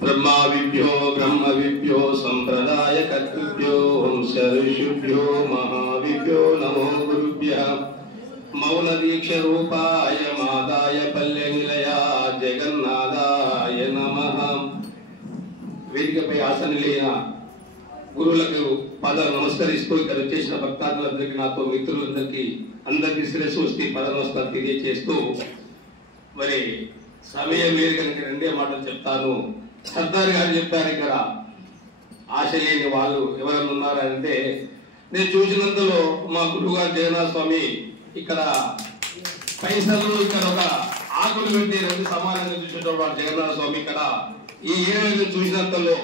ब्रह्माविभ्यो ब्रह्मविभ्यो संप्रदाय कर्तृभ्यो वंश ऋषिभ्यो महाविभ्यो नमो गुरुभ्यः मौन दीक्ष रूपाय मादाय पल्ले निलया जगन्नाथाय नमः। వేదికపై ఆసనలేన గురువులకు పాద నమస్కరిస్తూ ఇక్కడ వచ్చేసిన భక్తాదులందరికీ నాతో మిత్రులందరికీ శిరస్సు వస్తే పద నమస్కారం తెలియజేస్తూ మరి సమయం లేదు కనుక రెండే మాటలు చెప్తాను. సర్దార్ గారు చెప్పారు ఇక్కడ ఆశ లేని వాళ్ళు ఎవరైనా ఉన్నారంటే నేను చూసినంతలో మా గురువుగారు జగన్నాథ స్వామి ఇక్కడ పైసలు ఇక్కడ ఒక ఆకులు పెట్టి రెండు సమానంగా చూసేటప్పుడు జగన్నాథ స్వామి ఇక్కడ ఈ ఏడు చూసినంతలో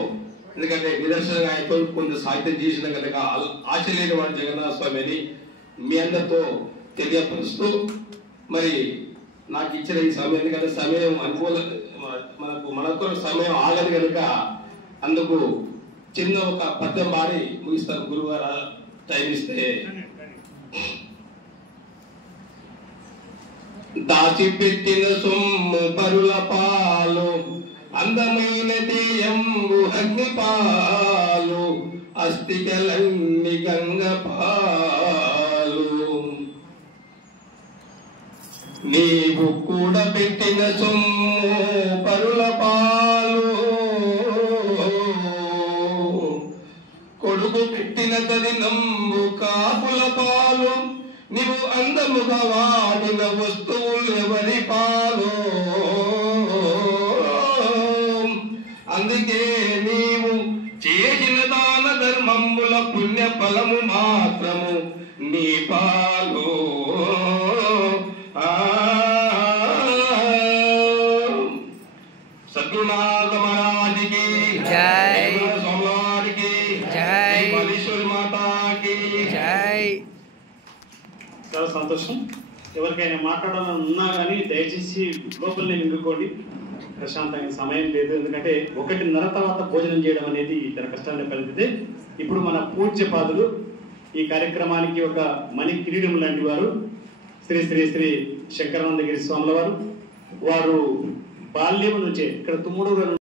ఎందుకంటే నిదర్శనంగా అయితే కొంత సాహిత్యం చేసిన కనుక ఆశ లేని వాడు జగన్నాథ స్వామి అని మీ అందరితో తెలియపరుస్తూ మరి నాకు ఇచ్చిన ఈ సమయం ఎందుకంటే సమయం అనుకూల మనకు సమయం ఆగదు కనుక అందుకు చిన్న ఒక పద్యం పాడి ముగిస్తాను గురువారు టైం ఇస్తే. దాచిపెట్టిన సొమ్ము పరుల పాలు అందమైన దేయంబు అగ్ని పాలు అస్థికలన్ని గంగ పాలు నీవు కూడా పెట్టిన సొమ్ము పరుల పాలు కొడుకు పెట్టిన తదినంబు కాపుల పాలు నీవు అందముగా వాడిన వస్తువులు ఎవరి పాలు అందుకే నీవు చేసిన దాన ధర్మముల పుణ్య ఫలము మాత్రము నీ పాలు. సద్గురునాథ మహారాజుకి జై, సోమవారికి జై, మల్లీశ్వరి మాతాకి జై. చాలా సంతోషం. ఎవరికైనా మాట్లాడాలని ఉన్నా కానీ దయచేసి లోపలనే మింగుకోండి, ప్రశాంతంగా. సమయం లేదు, ఎందుకంటే 1:30 తర్వాత భోజనం చేయడం అనేది చాలా కష్టాన్ని కలిగితే. ఇప్పుడు మన పూజ్యపాదులు ఈ కార్యక్రమానికి ఒక మణి కిరీటం లాంటి వారు శ్రీ శ్రీ శ్రీ శంకరానందగిరి స్వాముల వారు. వారు బాల్యం నుంచే ఇక్కడ తుమ్మూరు